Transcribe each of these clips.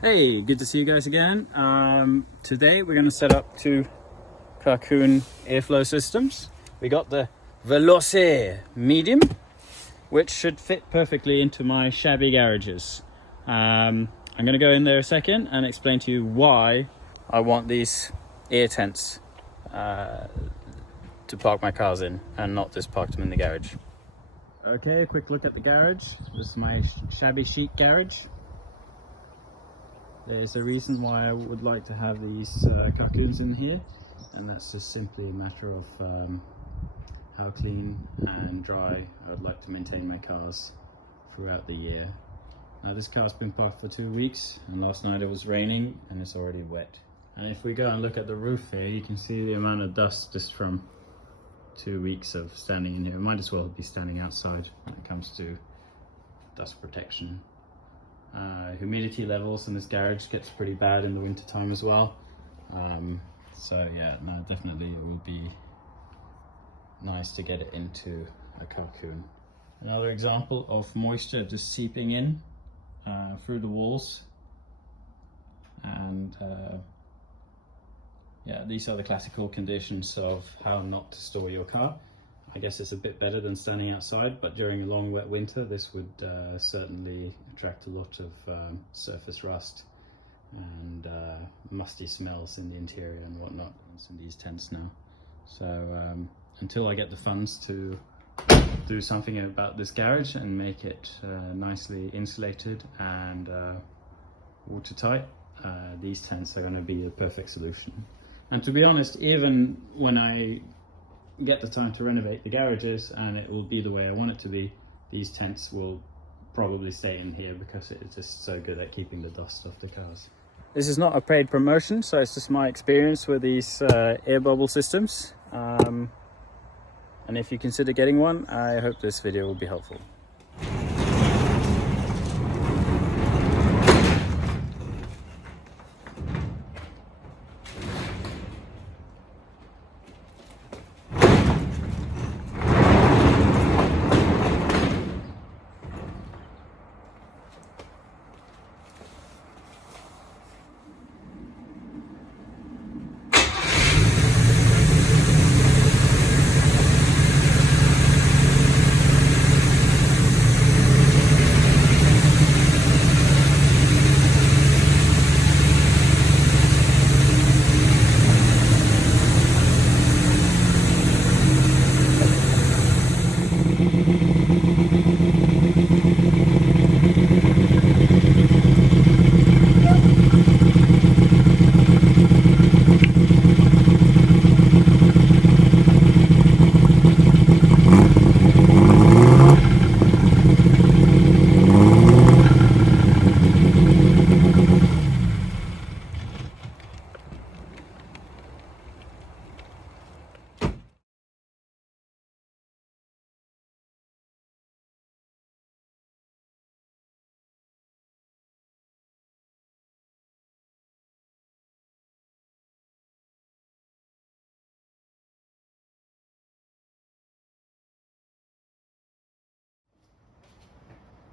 Hey, good to see you guys again. Today we're going to set up two Carcoon airflow systems. We got the Veloce medium, which should fit perfectly into my shabby garages. I'm going to go in there a second and explain to you why I want these air tents to park my cars in and not just park them in the garage. Okay, a quick look at the garage. This is my shabby chic garage. There's a reason why I would like to have these Carcoons in here, and that's just simply a matter of how clean and dry I would like to maintain my cars throughout the year. Now this car's been parked for 2 weeks, and last night it was raining and it's already wet. And if we go and look at the roof here, you can see the amount of dust just from 2 weeks of standing in here. It might as well be standing outside when it comes to dust protection. Humidity levels in this garage gets pretty bad in the winter time as well. So yeah, no, definitely it would be nice to get it into a Carcoon. Another example of moisture just seeping in through the walls, and yeah, these are the classical conditions of how not to store your car. I guess it's a bit better than standing outside, but during a long wet winter this would certainly attract a lot of surface rust and musty smells in the interior and whatnot in these tents now. So until I get the funds to do something about this garage and make it nicely insulated and watertight, these tents are going to be a perfect solution. And to be honest, even when I get the time to renovate the garages and it will be the way I want it to be, these tents will probably stay in here because it's just so good at keeping the dust off the cars. This is not a paid promotion, so it's just my experience with these air bubble systems. And if you consider getting one, I hope this video will be helpful.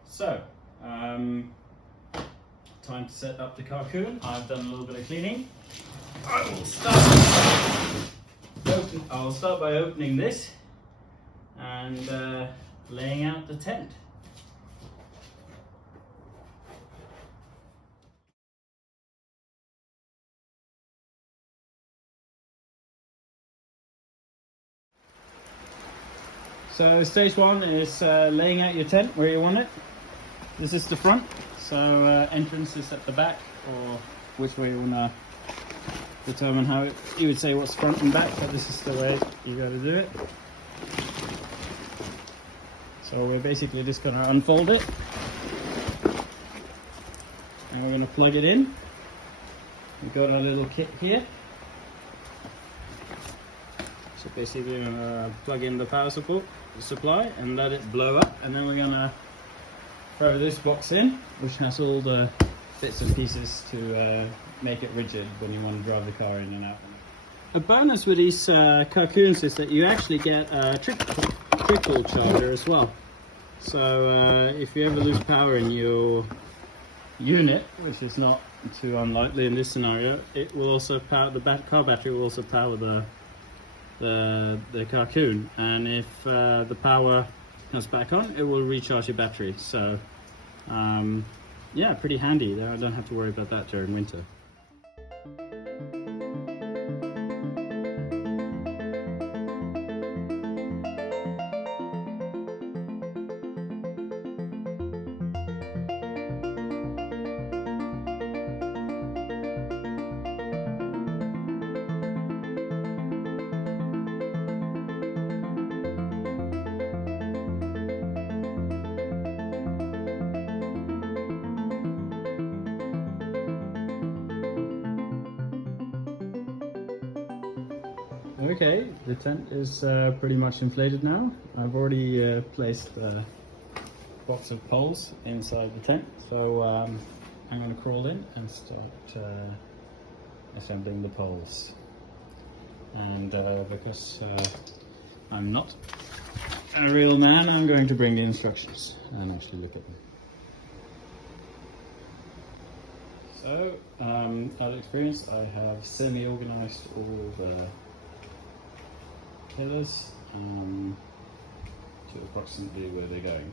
So, time to set up the Carcoon. I've done a little bit of cleaning. I'll start by opening this and laying out the tent. So stage one is laying out your tent where you want it. This is the front, so entrance is at the back, or which way you want to determine how you would say what's front and back, but this is the way you got to do it. So we're basically just going to unfold it and we're going to plug it in. We've got a little kit here. So basically we're going to plug in the power supply and let it blow up, and then we're going to throw this box in, which has all the bits and pieces to make it rigid when you want to drive the car in and out. A bonus with these Carcoons is that you actually get a trickle charger as well. So if you ever lose power in your unit, which is not too unlikely in this scenario, it will also power the car battery. Will also power the Carcoon, and if the power comes back on, it will recharge your battery. So yeah, pretty handy. I don't have to worry about that during winter. Okay, the tent is pretty much inflated now. I've already placed box of poles inside the tent, so I'm going to crawl in and start assembling the poles. And because I'm not a real man, I'm going to bring the instructions and actually look at them. So, out of experience, I have semi-organized all the pillars to approximately where they're going.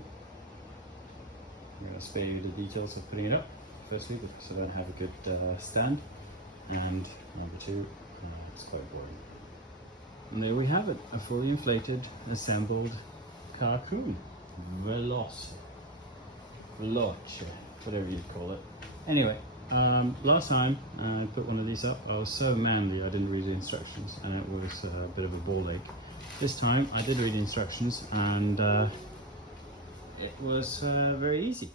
I'm going to spare you the details of putting it up, firstly, because I don't have a good stand, and number two, it's quite boring. And there we have it, a fully inflated, assembled Carcoon Veloce, whatever you call it. Anyway, last time I put one of these up, I was so manly I didn't read the instructions, and it was a bit of a ball ache. This time I did read the instructions, and it was very easy.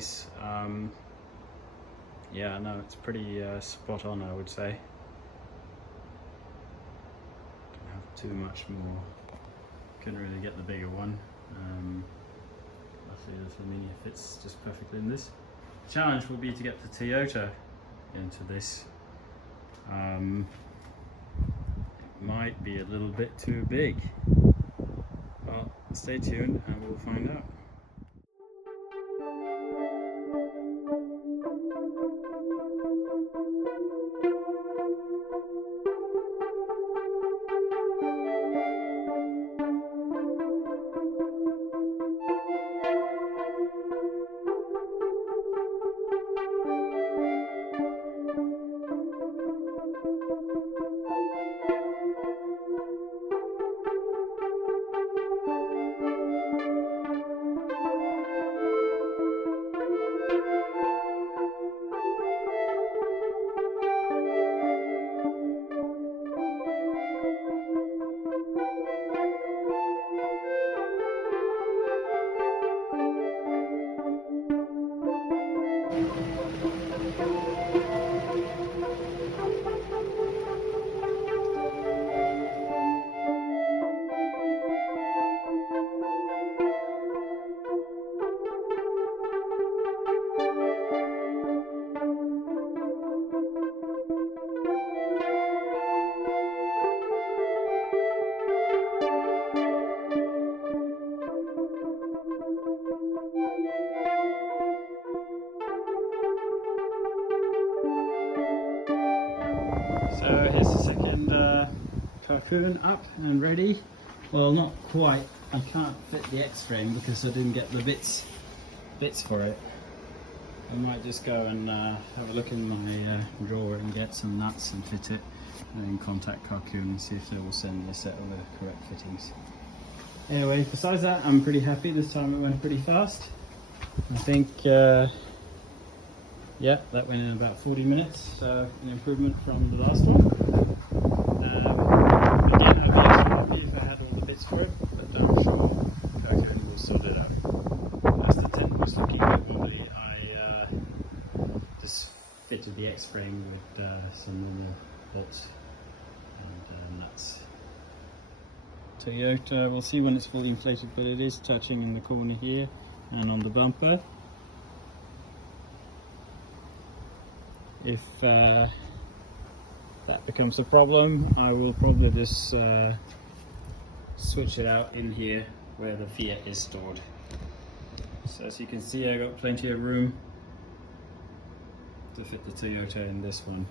space. Yeah, no, it's pretty spot on, I would say. Don't have too much more. Couldn't really get the bigger one. Luckily the Mini fits just perfectly in this. The challenge will be to get the Toyota into this. It might be a little bit too big. Well, stay tuned and we'll find out. So here's the second Carcoon up and ready. Well, not quite. I can't fit the X-frame because I didn't get the bits for it. I might just go and have a look in my drawer and get some nuts and fit it, and then contact Carcoon and see if they will send me a set of the correct fittings. Anyway, besides that, I'm pretty happy. This time it went pretty fast. I think yeah, that went in about 40 minutes, so an improvement from the last one. Again, I'd be extra happy if I had all the bits for it, but I'm sure Carcoon will sort it out. As the tent was looking at wobbly, I just fitted the X-frame with some normal bolts and nuts. Toyota, we'll see when it's fully inflated, but it is touching in the corner here and on the bumper. If that becomes a problem, I will probably just switch it out in here where the Fiat is stored. So as you can see, I got plenty of room to fit the Toyota in this one.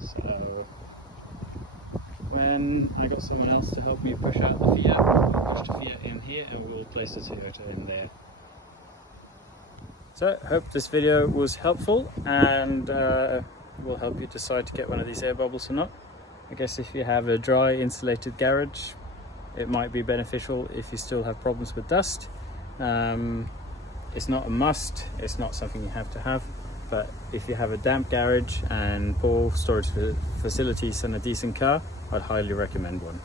So when I got someone else to help me push out the Fiat, I'll push the Fiat in here and we'll place the Toyota in there. So, hope this video was helpful and will help you decide to get one of these air bubbles or not. I guess if you have a dry insulated garage, it might be beneficial if you still have problems with dust. It's not a must, it's not something you have to have, but if you have a damp garage and poor storage facilities and a decent car, I'd highly recommend one.